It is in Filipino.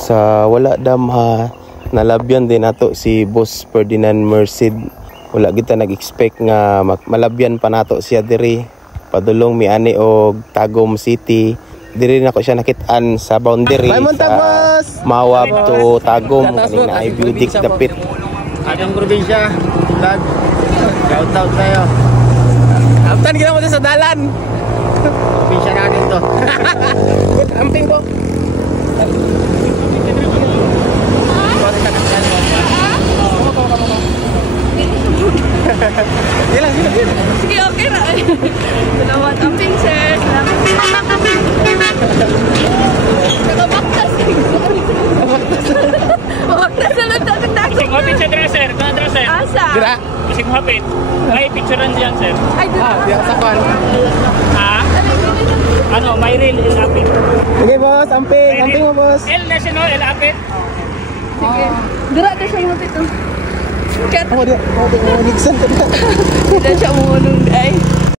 sa wala damha nalabyan din nato si Boss Ferdinand Merced. Wala kita nag-expect nga malabyan pa nato siya diri padulong miani og Tagum City. Diri na ko siya nakitaan sa boundary sa Mawab to Tagum kanina ay Budik dapit. Atong probinsya, vlog. Shout out tayo. Aftan kita mo sa dalan. Probinsya natin to. Amping ko. Sige, okay na. Salamat, amping sir. Nakabaktas. Baktas na lang sa tago. Ising hapit siya dresser. Kung dresser? Asa? Dira. Ising hapit. May picturean diyan, sir. Ay, dito. Diyan sa kwan. Ha? Ano, may reel il apit. Sige boss, amping. Amping mo boss. El national, el apit. Sige. Dira na siya mo dito. Kat. Ako di. Nixon ko na. Dira siya mo